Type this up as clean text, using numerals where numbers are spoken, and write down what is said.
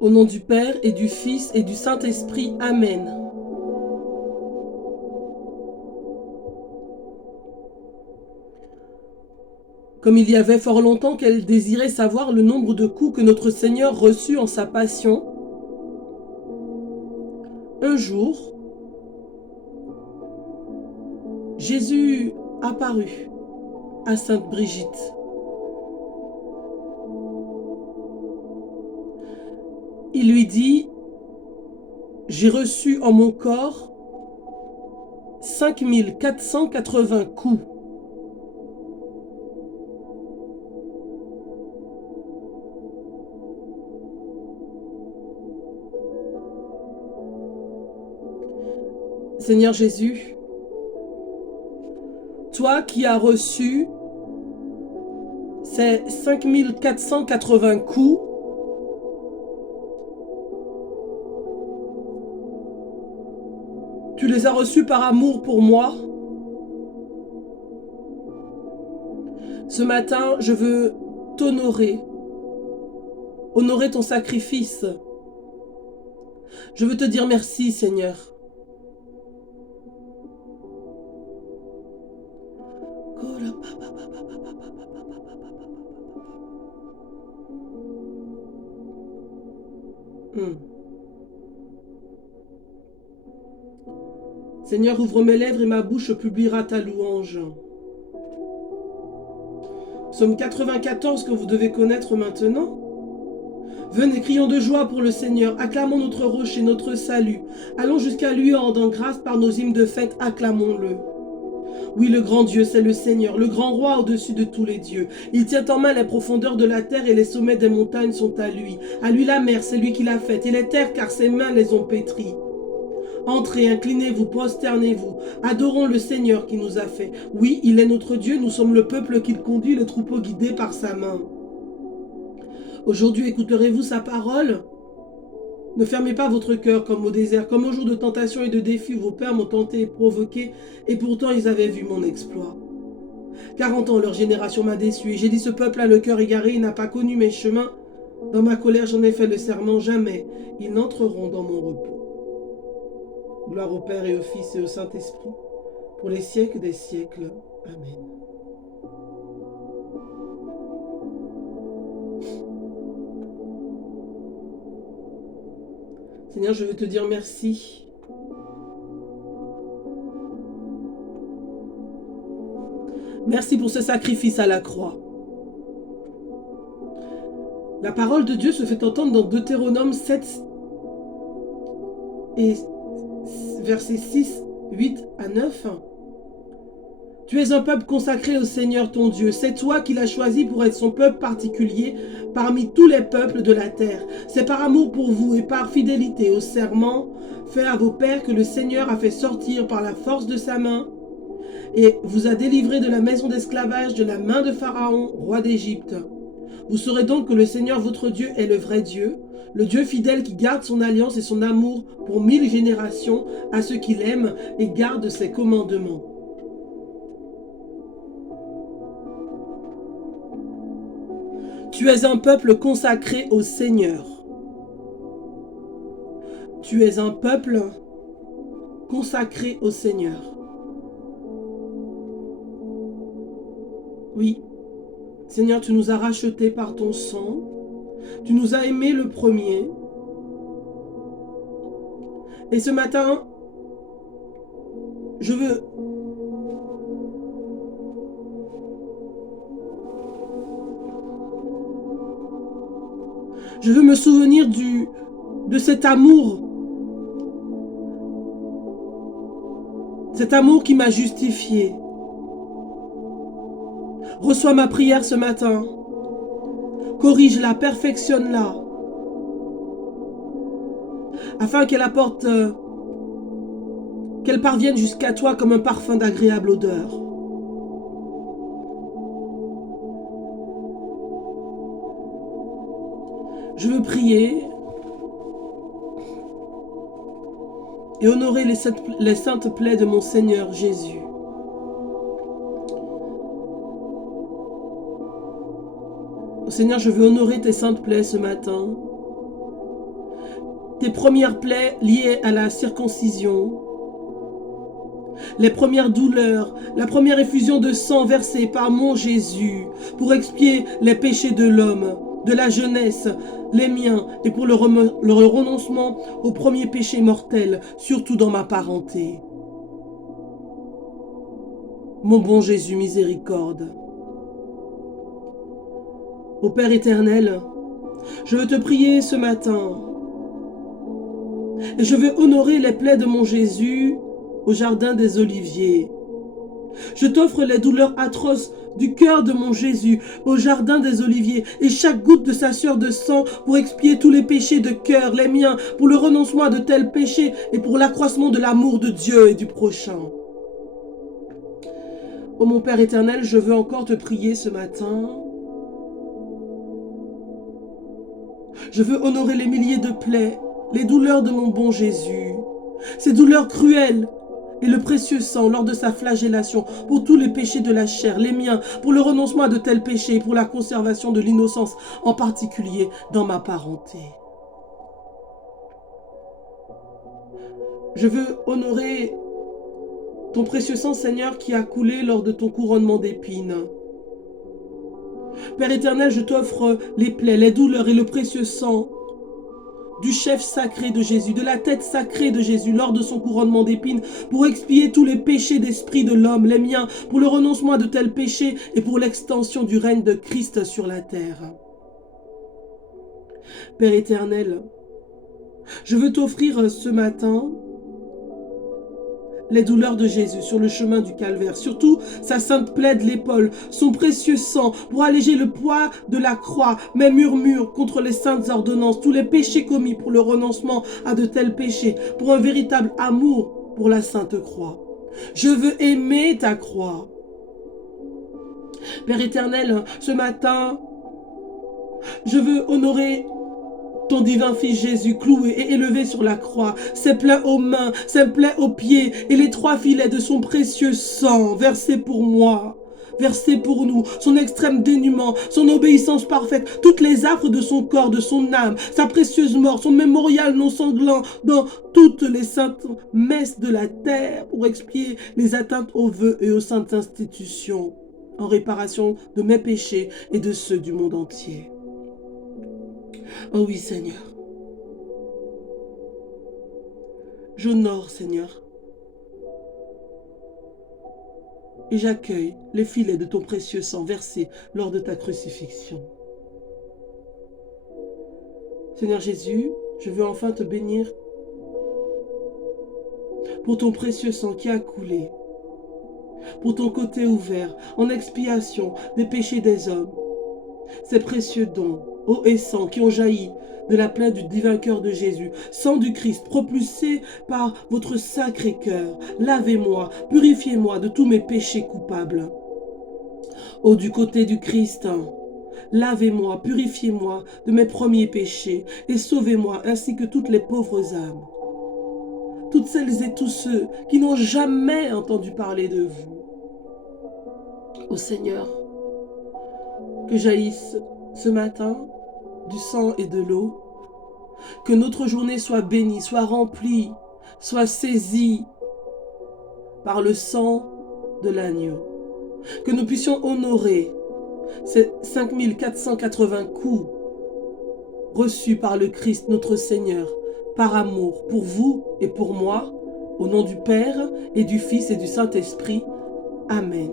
Au nom du Père et du Fils et du Saint-Esprit. Amen. Comme il y avait fort longtemps qu'elle désirait savoir le nombre de coups que notre Seigneur reçut en sa passion, un jour, Jésus apparut à Sainte Brigitte. Il lui dit: j'ai reçu en mon corps 5480 coups. Seigneur Jésus, toi qui as reçu ces 5480 coups, tu les as reçus par amour pour moi. Ce matin, je veux t'honorer, honorer ton sacrifice. Je veux te dire merci, Seigneur. Seigneur, ouvre mes lèvres et ma bouche publiera ta louange. Psaume 94 que vous devez connaître maintenant. Venez, crions de joie pour le Seigneur, acclamons notre rocher, notre salut. Allons jusqu'à lui en rendant grâce par nos hymnes de fête, acclamons-le. Oui, le grand Dieu, c'est le Seigneur, le grand roi au-dessus de tous les dieux. Il tient en main les profondeurs de la terre et les sommets des montagnes sont à lui. À lui la mer, c'est lui qui l'a faite, et les terres, car ses mains les ont pétries. Entrez, inclinez-vous, prosternez-vous, adorons le Seigneur qui nous a fait. Oui, il est notre Dieu, nous sommes le peuple qu'il conduit, le troupeau guidé par sa main. Aujourd'hui, écouterez-vous sa parole? Ne fermez pas votre cœur comme au désert, comme au jour de tentation et de défi où vos pères m'ont tenté et provoqué, et pourtant ils avaient vu mon exploit. 40 ans, leur génération m'a déçu, et j'ai dit: ce peuple a le cœur égaré, il n'a pas connu mes chemins. Dans ma colère, j'en ai fait le serment, jamais ils n'entreront dans mon repos. Gloire au Père et au Fils et au Saint-Esprit, pour les siècles des siècles. Amen. Seigneur, je veux te dire merci. Merci pour ce sacrifice à la croix. La parole de Dieu se fait entendre dans Deutéronome 7 et versets 6, 8 à 9. Tu es un peuple consacré au Seigneur ton Dieu. C'est toi qui l'as choisi pour être son peuple particulier parmi tous les peuples de la terre. C'est par amour pour vous et par fidélité au serment fait à vos pères que le Seigneur a fait sortir par la force de sa main et vous a délivré de la maison d'esclavage, de la main de Pharaon, roi d'Égypte. Vous saurez donc que le Seigneur votre Dieu est le vrai Dieu, le Dieu fidèle qui garde son alliance et son amour pour 1000 générations à ceux qui l'aiment et gardent ses commandements. Tu es un peuple consacré au Seigneur. Tu es un peuple consacré au Seigneur. Oui, Seigneur, tu nous as rachetés par ton sang. Tu nous as aimés le premier. Et ce matin, je veux me souvenir de cet amour qui m'a justifié. Reçois ma prière ce matin. Corrige-la, perfectionne-la, afin qu'elle apporte, qu'elle parvienne jusqu'à toi comme un parfum d'agréable odeur. Je veux prier et honorer les saintes plaies de mon Seigneur Jésus. Seigneur, je veux honorer tes saintes plaies ce matin. Tes premières plaies liées à la circoncision. Les premières douleurs, la première effusion de sang versée par mon Jésus pour expier les péchés de l'homme, de la jeunesse, les miens, et pour le renoncement au premier péché mortel, surtout dans ma parenté. Mon bon Jésus, miséricorde. Ô Père éternel, je veux te prier ce matin, et je veux honorer les plaies de mon Jésus au jardin des Oliviers. Je t'offre les douleurs atroces du cœur de mon Jésus au jardin des Oliviers et chaque goutte de sa sueur de sang pour expier tous les péchés de cœur, les miens, pour le renoncement à de tels péchés et pour l'accroissement de l'amour de Dieu et du prochain. Ô mon Père éternel, je veux encore te prier ce matin. Je veux honorer les milliers de plaies, les douleurs de mon bon Jésus, ces douleurs cruelles, et le précieux sang lors de sa flagellation pour tous les péchés de la chair, les miens, pour le renoncement à de tels péchés et pour la conservation de l'innocence, en particulier dans ma parenté. Je veux honorer ton précieux sang, Seigneur, qui a coulé lors de ton couronnement d'épines. Père éternel, je t'offre les plaies, les douleurs et le précieux sang du chef sacré de Jésus, de la tête sacrée de Jésus lors de son couronnement d'épines, pour expier tous les péchés d'esprit de l'homme, les miens, pour le renoncement à de tels péchés et pour l'extension du règne de Christ sur la terre. Père éternel, je veux t'offrir ce matin les douleurs de Jésus sur le chemin du calvaire, surtout sa sainte plaie de l'épaule, son précieux sang pour alléger le poids de la croix, mes murmures contre les saintes ordonnances, tous les péchés commis pour le renoncement à de tels péchés, pour un véritable amour pour la sainte croix. Je veux aimer ta croix. Père éternel, ce matin, je veux honorer ton divin Fils Jésus, cloué et élevé sur la croix, ses plaies aux mains, ses plaies aux pieds, et les 3 filets de son précieux sang, versé pour moi, versé pour nous, son extrême dénuement, son obéissance parfaite, toutes les affres de son corps, de son âme, sa précieuse mort, son mémorial non sanglant dans toutes les saintes messes de la terre, pour expier les atteintes aux vœux et aux saintes institutions, en réparation de mes péchés et de ceux du monde entier. Oh oui, Seigneur. J'honore, Seigneur. Et j'accueille les filets de ton précieux sang versé lors de ta crucifixion. Seigneur Jésus, je veux enfin te bénir pour ton précieux sang qui a coulé, pour ton côté ouvert en expiation des péchés des hommes, ces précieux dons, eau et sang qui ont jailli de la plaie du divin cœur de Jésus, sang du Christ propulsé par votre sacré cœur. Lavez-moi, purifiez-moi de tous mes péchés coupables. Ô du côté du Christ, lavez-moi, purifiez-moi de mes premiers péchés et sauvez-moi ainsi que toutes les pauvres âmes. Toutes celles et tous ceux qui n'ont jamais entendu parler de vous. Ô Seigneur, que jaillisse ce matin du sang et de l'eau, que notre journée soit bénie, soit remplie, soit saisie par le sang de l'agneau, que nous puissions honorer ces 5480 coups reçus par le Christ notre Seigneur, par amour pour vous et pour moi, au nom du Père et du Fils et du Saint-Esprit. Amen.